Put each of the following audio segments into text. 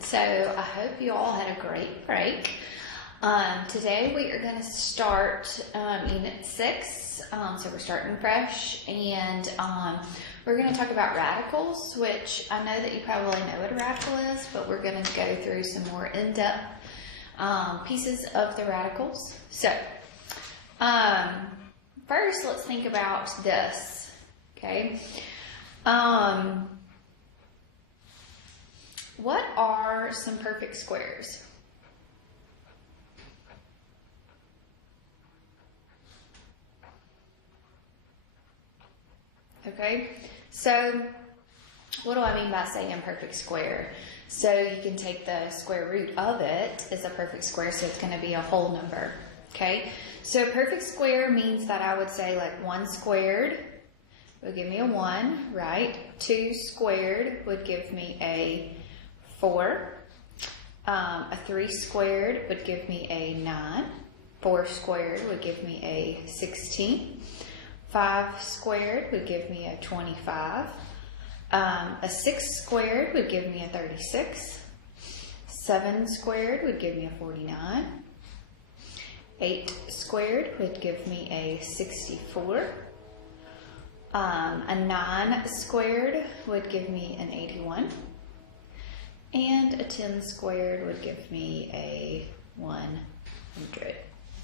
So I hope you all had a great break. Today we are going to start Unit 6, so we're starting fresh, and we're going to talk about radicals, which I know that you probably know what a radical is, but we're going to go through some more in-depth pieces of the radicals. So first let's think about this, okay? What are some perfect squares? Okay, so what do I mean by saying perfect square? So you can take the square root of it as a perfect square, so it's going to be a whole number. Okay, so a perfect square means that I would say like 1 squared would give me a 1, right? 2 squared would give me a 4. A 3 squared would give me a 9. 4 squared would give me a 16. 5 squared would give me a 25. A 6 squared would give me a 36. 7 squared would give me a 49. 8 squared would give me a 64. A 9 squared would give me an 81. And a 10 squared would give me a 100.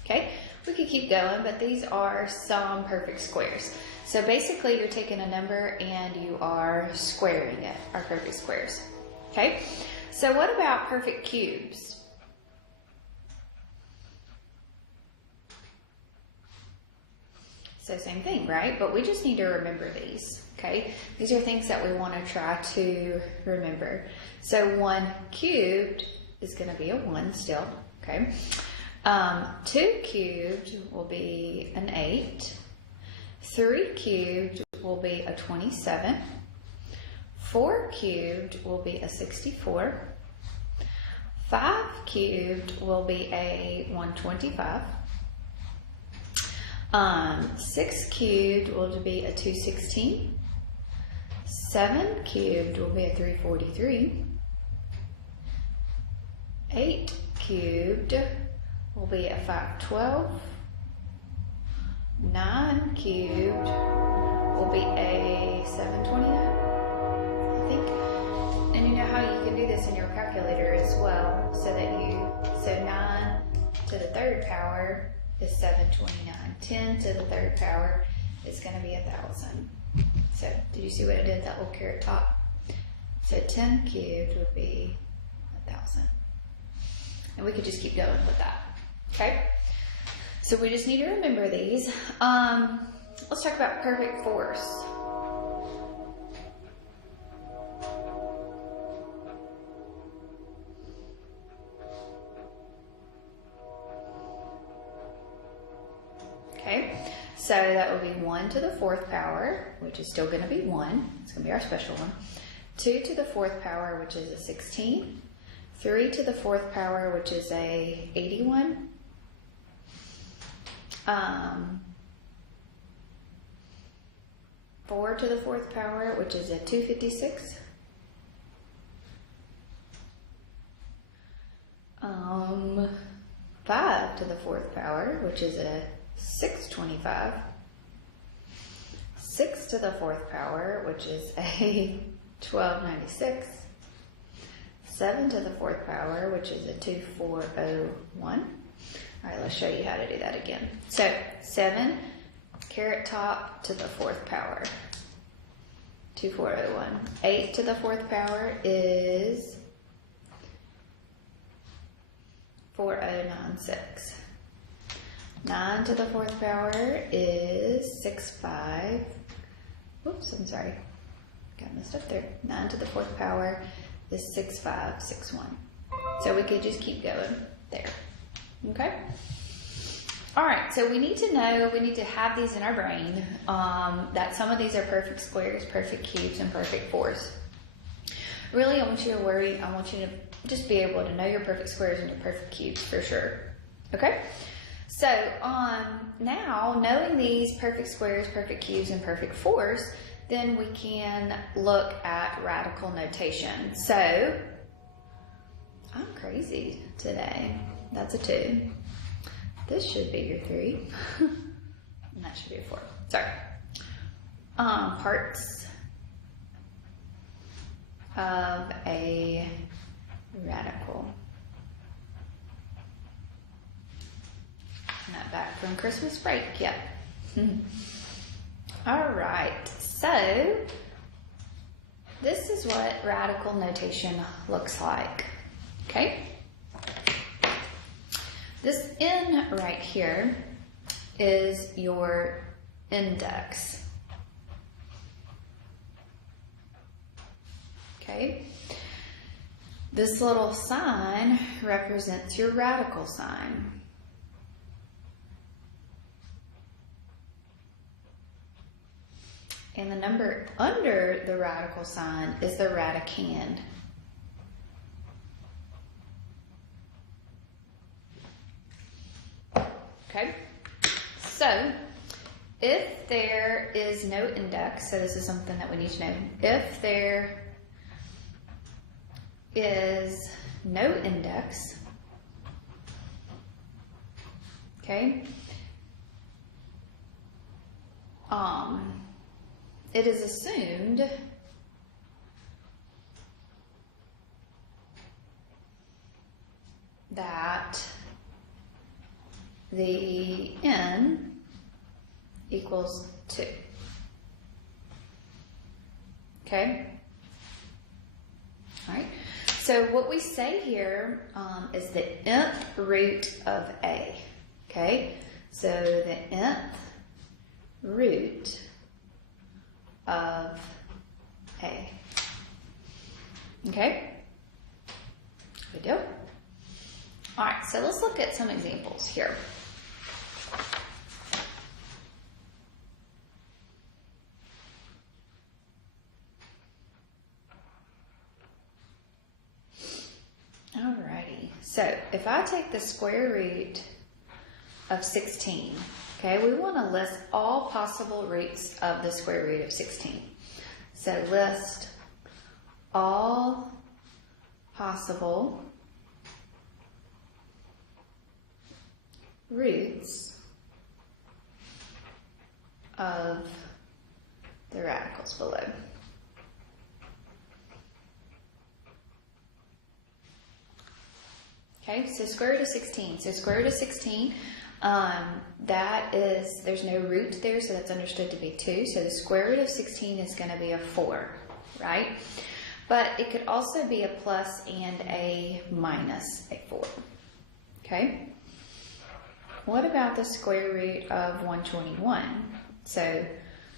Okay, we could keep going, but these are some perfect squares. So basically you're taking a number and you are squaring it, are perfect squares. Okay, so what about perfect cubes? So same thing, right? But we just need to remember these, okay? These are things that we want to try to remember. So 1 cubed is going to be a 1 still, okay? 2 cubed will be an 8. 3 cubed will be a 27. 4 cubed will be a 64. 5 cubed will be a 125. 6 cubed will be a 216. 7 cubed will be a 343. 8 cubed will be a 512. 9 cubed will be a 729, I think. And you know how you can do this in your calculator as well, so 9 to the 3rd power is 729. 10 to the 3rd power is going to be 1,000. So did you see what I did, that little caret top? So 10 cubed would be 1,000. And we could just keep going with that. Okay, so we just need to remember these. Let's talk about perfect force. Okay, so that would be 1 to the 4th power, which is still going to be 1. It's going to be our special one. 2 to the 4th power, which is a 16. 3 to the 4th power, which is a 81. 4 to the 4th power, which is a 256. 5 to the 4th power, which is a 625. 6 to the 4th power, which is a 1296. 7 to the 4th power, which is a 2401. All right, let's show you how to do that again. So 7 caret top to the 4th power, 2401. 8 to the 4th power is 4096. 9 to the 4th power is 65. Whoops, I'm sorry. Got messed up there. 9 to the 4th power is 6561. So we could just keep going there. Okay? All right, so we need to know, we need to have these in our brain, that some of these are perfect squares, perfect cubes, and perfect fours. Really, I want you to just be able to know your perfect squares and your perfect cubes for sure. Okay? So, now, knowing these perfect squares, perfect cubes, and perfect fours, then we can look at radical notation. So, today. That's a 2. This should be your 3. And that should be a 4. Sorry. Parts of a radical. Not back from Christmas break yet. All right, so this is what radical notation looks like, okay? This N right here is your index, okay? This little sign represents your radical sign. And the number under the radical sign is the radicand. Okay, so if there is no index, so this is something that we need to know. If there is no index, okay, it is assumed that the N equals 2. Okay? All right. So what we say here is the nth root of A. Okay? So the nth root of A. Okay? Good deal. All right, so let's look at some examples here. Alrighty, so if I take the square root of 16, okay, we want to list all possible roots of the square root of 16. So list all possible roots of the radicals below. Okay, so square root of 16. So square root of 16, that is, there's no root there, so that's understood to be 2. So the square root of 16 is going to be a 4, right? But it could also be a plus and a minus a 4. Okay? What about the square root of 121? So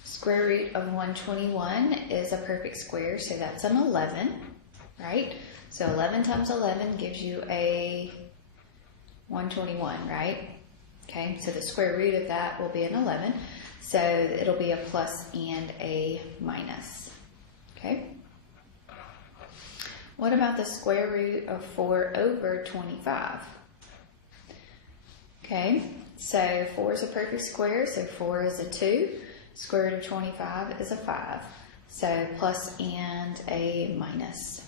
square root of 121 is a perfect square, so that's an 11, right? So 11 times 11 gives you a 121, right? Okay, so the square root of that will be an 11. So it'll be a plus and a minus. Okay. What about the square root of 4 over 25? Okay, so 4 is a perfect square, so 4 is a 2. Square root of 25 is a 5. So plus and a minus.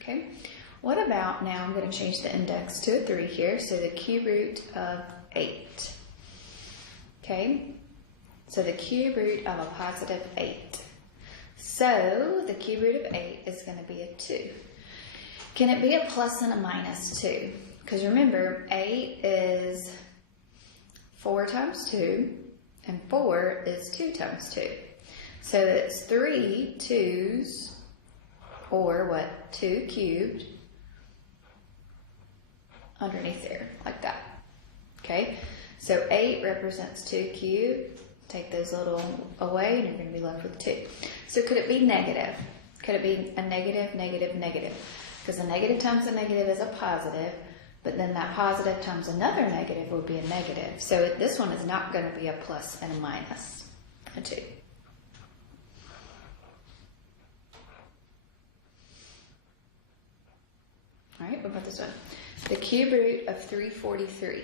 Okay, what about, now I'm going to change the index to a 3 here, so the cube root of 8. Okay, so the cube root of a positive 8. So the cube root of 8 is going to be a 2. Can it be a plus and a minus 2? Because remember, 8 is 4 times 2, and 4 is 2 times 2. So it's 3 2's, or what, 2 cubed, underneath there, like that. Okay, so 8 represents 2 cubed. Take those little away, and you're going to be left with 2. So could it be negative? Could it be a negative, negative, negative? Because a negative times a negative is a positive, but then that positive times another negative would be a negative. So this one is not going to be a plus and a minus, a 2. All right, what about this one? The cube root of 343.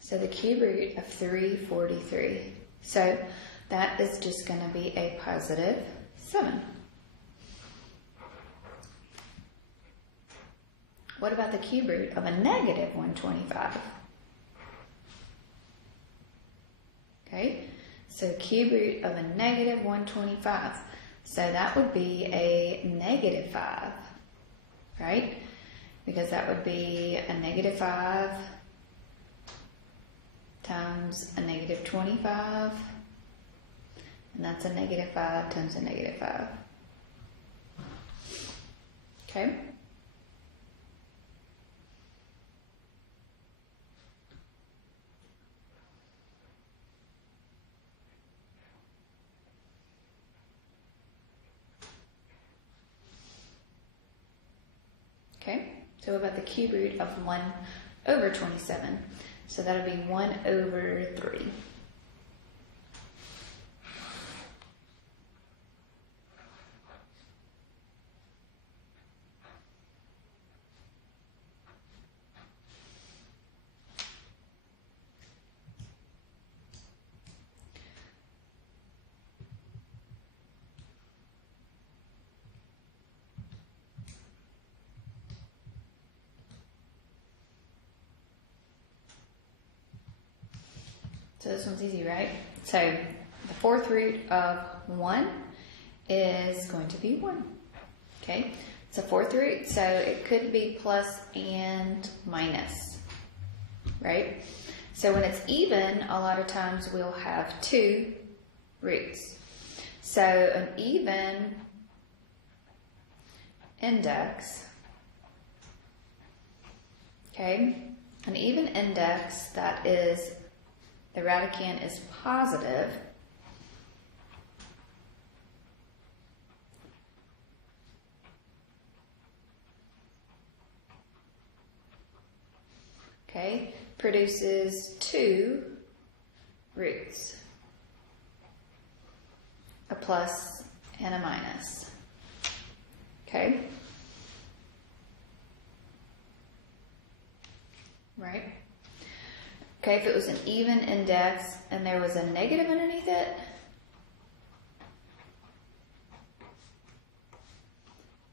So the cube root of 343. So that is just going to be a positive 7. What about the cube root of a negative 125? Okay, so cube root of a negative 125. So that would be a negative 5, right? Because that would be a negative 5 times a negative 25. And that's a negative 5 times a negative 5. Okay? Okay, so what about the cube root of 1 over 27? So that'll be 1 over 3. So this one's easy, right? So the fourth root of 1 is going to be 1. Okay, it's a fourth root, so it could be plus and minus, right? So when it's even, a lot of times we'll have 2 roots. So an even index, okay, an even index that is the radicand is positive, okay, produces 2 roots, a plus and a minus, okay, right? Okay, if it was an even index and there was a negative underneath it,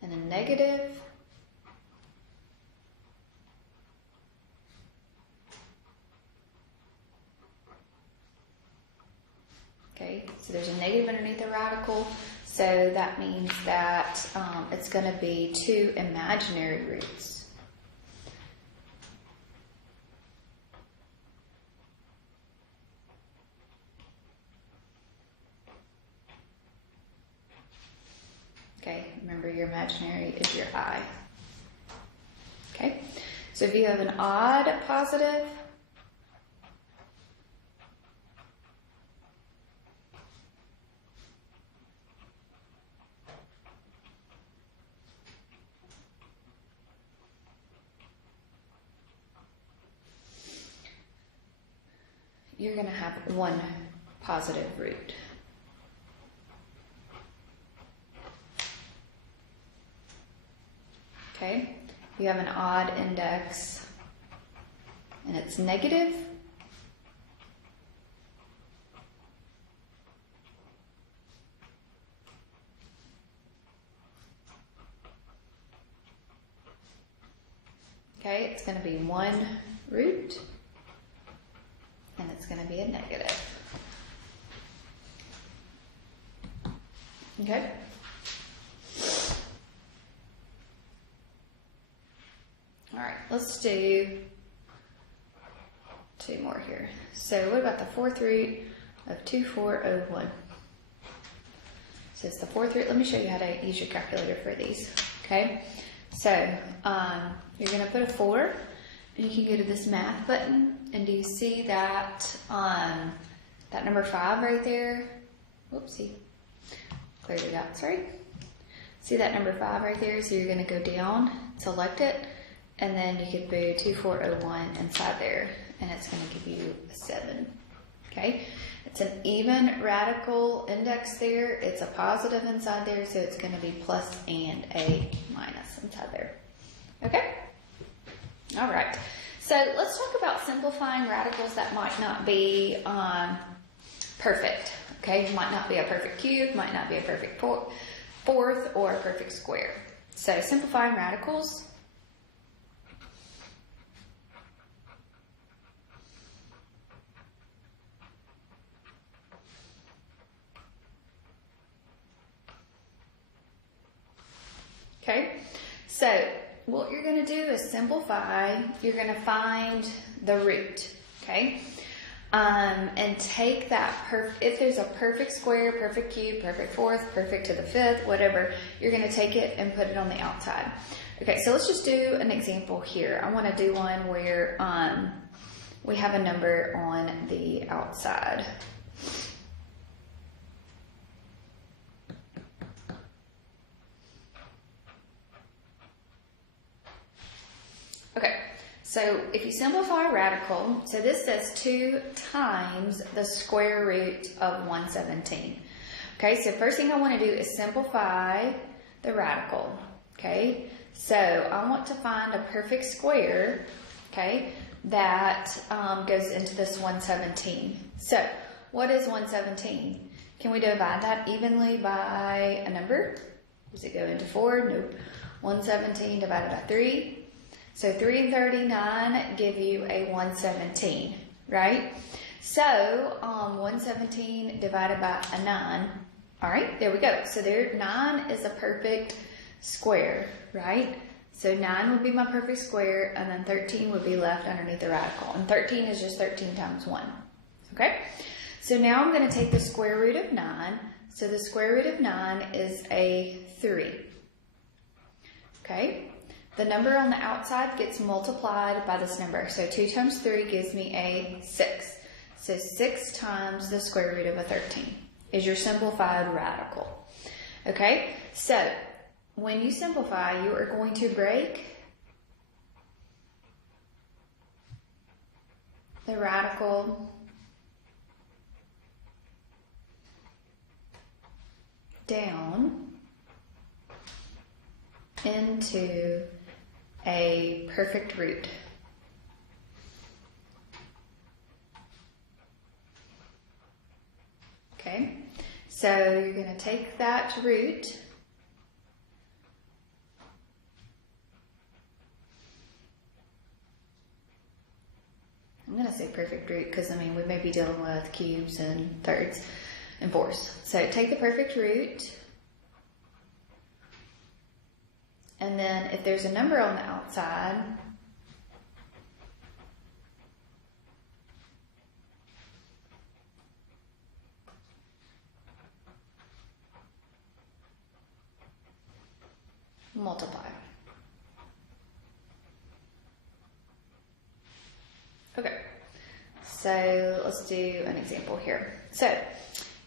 and a negative, okay, so there's a negative underneath the radical, so that means that it's going to be 2 imaginary roots. Okay, remember your imaginary is your I. Okay, so if you have an odd positive, you're going to have 1 positive root. Okay, if you have an odd index and it's negative, okay, it's going to be 1 root and it's going to be a negative. Okay. All right, let's do 2 more here. So what about the fourth root of 2401? So it's the fourth root. Let me show you how to use your calculator for these. Okay, so you're going to put a 4, and you can go to this math button, and do you see that that number 5 right there? Whoopsie, cleared it out. Sorry. See that number 5 right there? So you're going to go down, select it. And then you could put 2401 inside there, and it's going to give you a 7. Okay? It's an even radical index there. It's a positive inside there, so it's going to be plus and a minus inside there. Okay? All right. So let's talk about simplifying radicals that might not be perfect. Okay? Might not be a perfect cube, might not be a perfect fourth, or a perfect square. So simplifying radicals. So what you're going to do is simplify. You're going to find the root, okay? And take that, if there's a perfect square, perfect cube, perfect fourth, perfect to the fifth, whatever, you're going to take it and put it on the outside. Okay, so let's just do an example here. I want to do one where we have a number on the outside. Okay, so if you simplify a radical, so this says 2 times the square root of 117. Okay, so first thing I want to do is simplify the radical. Okay, so I want to find a perfect square, okay, that goes into this 117. So what is 117? Can we divide that evenly by a number? Does it go into 4? Nope. 117 divided by 3. So 3 and 39 give you a 117, right? So 117 divided by a 9. All right, there we go. So there, 9 is a perfect square, right? So 9 would be my perfect square, and then 13 would be left underneath the radical. And 13 is just 13 times 1, okay? So now I'm going to take the square root of 9. So the square root of 9 is a 3, okay? The number on the outside gets multiplied by this number. So 2 times 3 gives me a 6. So 6 times the square root of a 13 is your simplified radical. Okay, so when you simplify, you are going to break the radical down into a perfect root. Okay, so you're going to take that root I'm going to say perfect root because, I mean, we may be dealing with cubes and thirds and fourths. So take the perfect root. And then if there's a number on the outside, multiply. Okay, so let's do an example here. So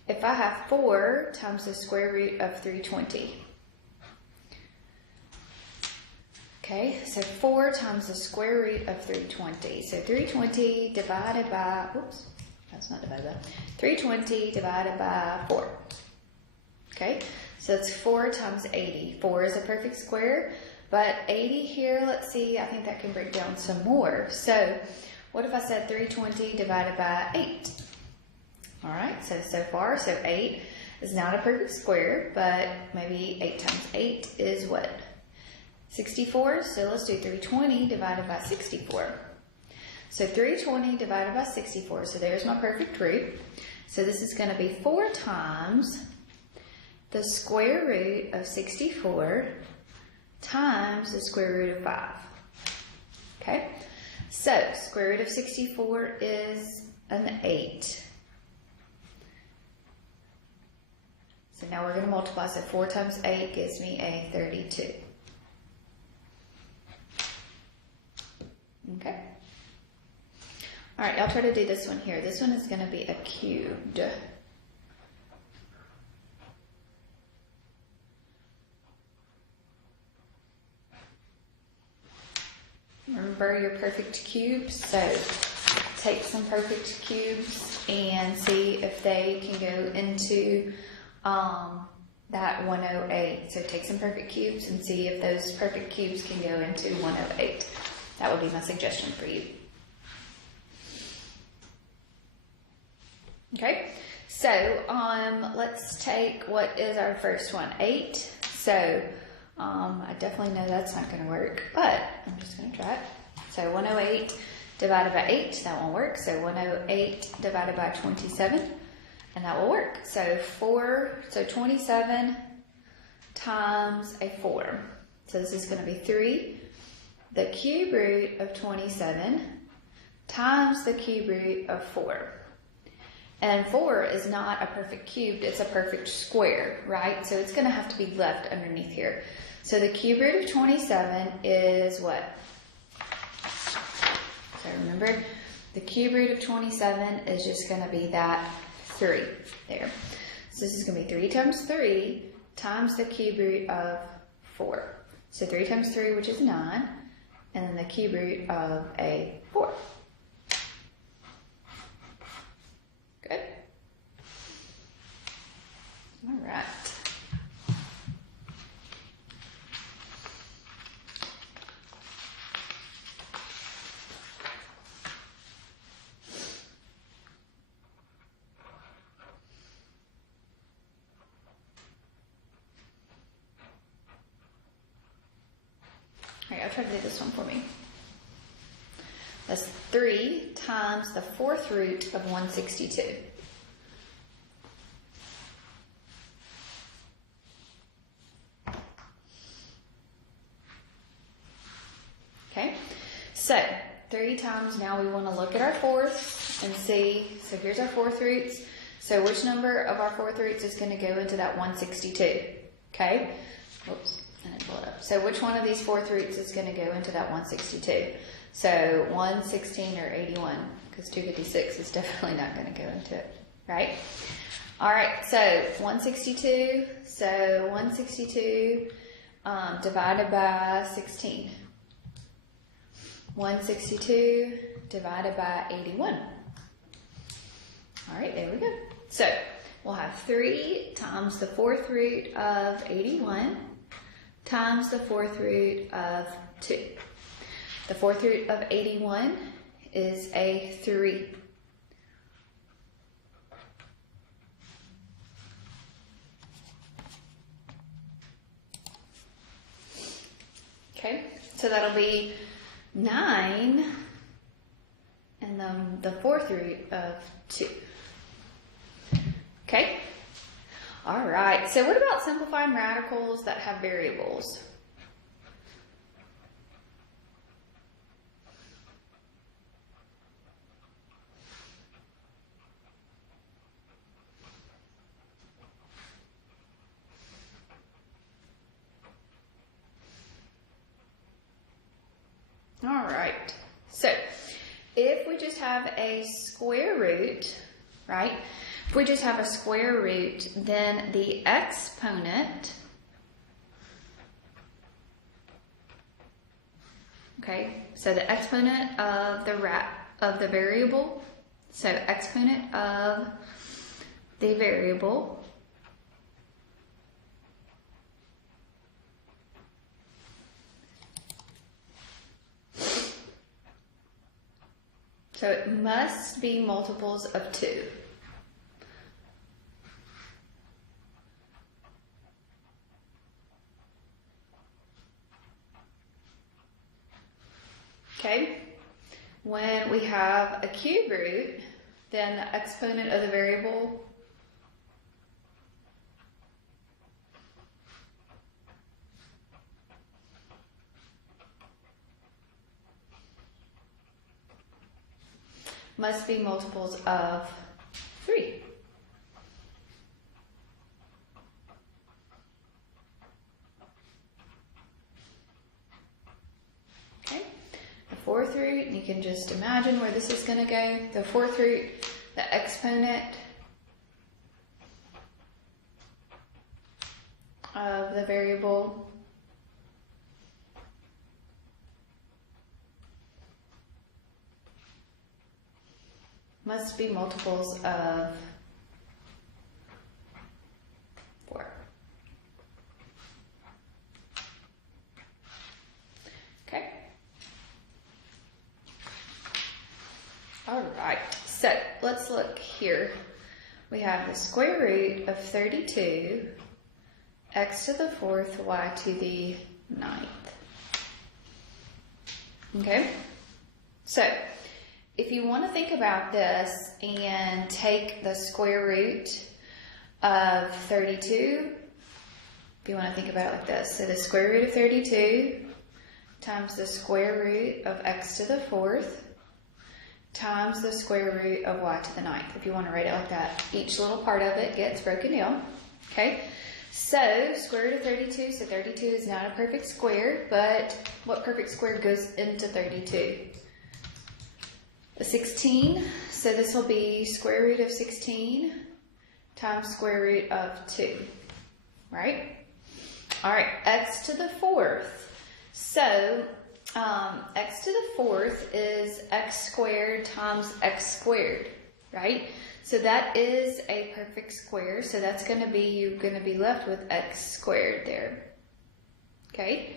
if I have 4 times the square root of 320, okay, so 4 times the square root of 320. So 320 divided by, oops, that's not divided by, 320 divided by 4. Okay, so it's 4 times 80. 4 is a perfect square, but 80 here, let's see, I think that can break down some more. So what if I said 320 divided by 8? All right, so far, so 8 is not a perfect square, but maybe 8 times 8 is what? 64, so let's do 320 divided by 64. So 320 divided by 64, so there's my perfect root. So this is going to be 4 times the square root of 64 times the square root of 5. Okay, so square root of 64 is an 8. So now we're going to multiply, so 4 times 8 gives me a 32. Okay. All right, y'all try to do this one here. This one is going to be a cubed. Remember your perfect cubes. So take some perfect cubes and see if they can go into that 108. So take some perfect cubes and see if those perfect cubes can go into 108. That would be my suggestion for you. Okay, so let's take what is our first one, 8. So I definitely know that's not going to work, but I'm just going to try it. So 108 divided by 8, that won't work. So 108 divided by 27, and that will work. So 27 times a 4. So this is going to be 3, the cube root of 27 times the cube root of 4. And 4 is not a perfect cube, it's a perfect square, right? So it's going to have to be left underneath here. So the cube root of 27 is what? So remember, the cube root of 27 is just going to be that 3 there. So this is going to be 3 times 3 times the cube root of 4. So 3 times 3, which is 9, and then the cube root of a 4. Good. All right. All right, I'll try to do this one for me. That's 3 times the 4th root of 162. Okay, so 3 times, now we want to look at our fourths and see, so here's our 4th roots. So which number of our 4th roots is going to go into that 162? Okay, whoops, I didn't pull it up. So which one of these 4th roots is going to go into that 162? So 116 or 81, because 256 is definitely not going to go into it, right? All right, so 162, so 162 divided by 16. 162 divided by 81. All right, there we go. So we'll have 3 times the 4th root of 81 times the 4th root of 2. The 4th root of 81 is a 3. Okay, so that'll be 9 and then the 4th root of 2. Okay, all right, so what about simplifying radicals that have variables? All right, so if we just have a square root, right? If we just have a square root, then the exponent, okay, so the exponent of the variable, so exponent of the variable so it must be multiples of 2. Okay, when we have a cube root, then the exponent of the variable must be multiples of 3. Okay, the 4th root, you can just imagine where this is going to go. The 4th root, the exponent of the variable must be multiples of 4. Okay. All right, so let's look here. We have the square root of 32, x to the 4th, y to the 9th. Okay, so if you want to think about this and take the square root of 32, if you want to think about it like this. So the square root of 32 times the square root of x to the 4th times the square root of y to the 9th. If you want to write it like that, each little part of it gets broken down. Okay, so square root of 32, so 32 is not a perfect square, but what perfect square goes into 32? A 16, so this will be square root of 16 times square root of 2, right? All right, x to the 4th. So x to the 4th is x squared times x squared, right? So that is a perfect square. So that's going to be, you're going to be left with x squared there. Okay.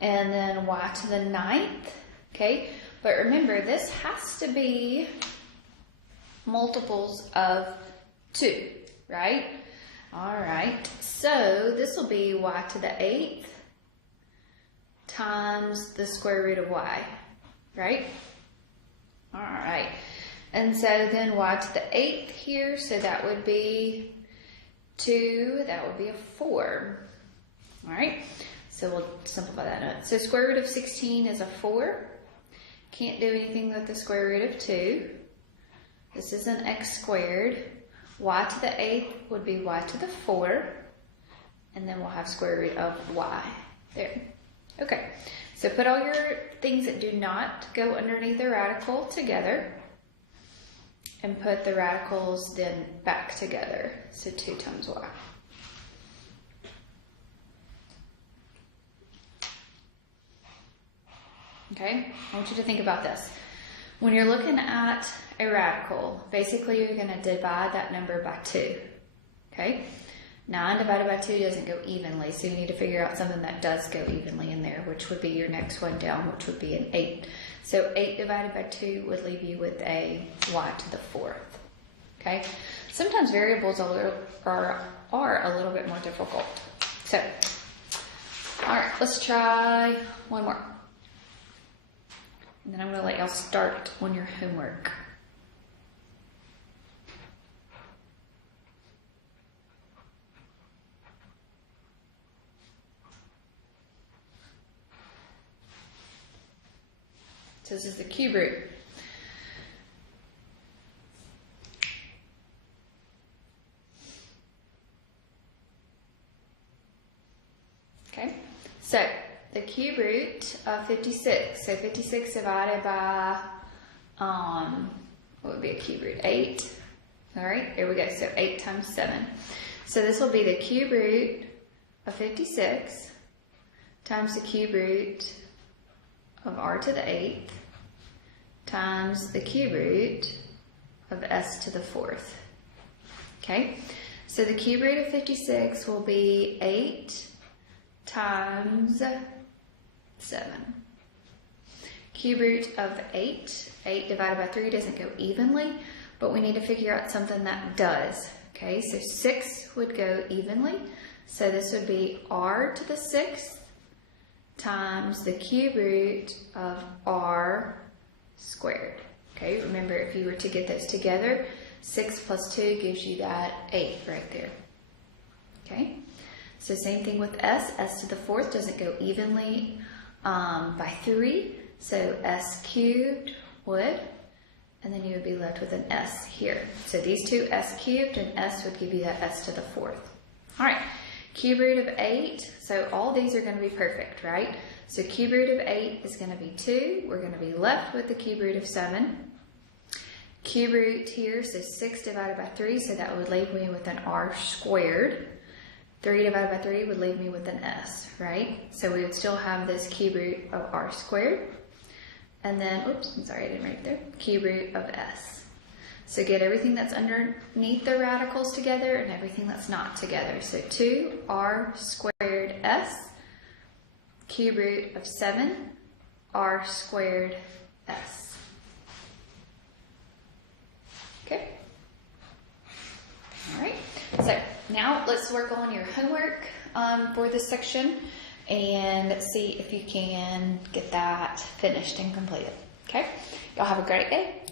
And then y to the 9th. Okay. But remember, this has to be multiples of 2, right? All right. So this will be y to the 8th times the square root of y, right? All right. And so then y to the 8th here, so that would be 2, that would be a 4. All right, so we'll simplify that out. So square root of 16 is a 4. Can't do anything with the square root of 2. This is an x squared. Y to the 8th would be y to the 4. And then we'll have square root of y there. Okay, so put all your things that do not go underneath the radical together. And put the radicals then back together. So 2 times y. Okay, I want you to think about this. When you're looking at a radical, basically you're going to divide that number by 2. Okay, 9 divided by 2 doesn't go evenly, so you need to figure out something that does go evenly in there, which would be your next one down, which would be an 8. So 8 divided by 2 would leave you with a y to the 4th. Okay? Sometimes variables are a little bit more difficult. So, alright, let's try one more. And then I'm going to let y'all start on your homework. So this is the cube root. Okay, so the cube root of 56. So 56 divided by, what would be a cube root? 8. All right, here we go. So 8 times 7. So this will be the cube root of 56 times the cube root of r to the 8th times the cube root of s to the 4th. Okay, so the cube root of 56 will be 8 times 7. Cube root of 8, 8 divided by 3 doesn't go evenly, but we need to figure out something that does. Okay, so 6 would go evenly, so this would be r to the 6th times the cube root of r squared. Okay, remember if you were to get those together, 6 plus 2 gives you that 8 right there. Okay, so same thing with s to the 4th doesn't go evenly by 3, so s cubed would, and then you would be left with an s here. So these two, s cubed and s would give you that s to the 4th. All right, cube root of 8, so all these are going to be perfect, right? So cube root of 8 is going to be 2. We're going to be left with the cube root of 7. Cube root here, so 6 divided by 3, so that would leave me with an r squared. 3 divided by 3 would leave me with an s, right? So we would still have this cube root of r squared. And then, oops, I'm sorry, I didn't write it there. Cube root of s. So get everything that's underneath the radicals together and everything that's not together. So 2r squared s. Cube root of 7, r squared s. Okay? All right. So now let's work on your homework for this section and see if you can get that finished and completed. Okay? Y'all have a great day.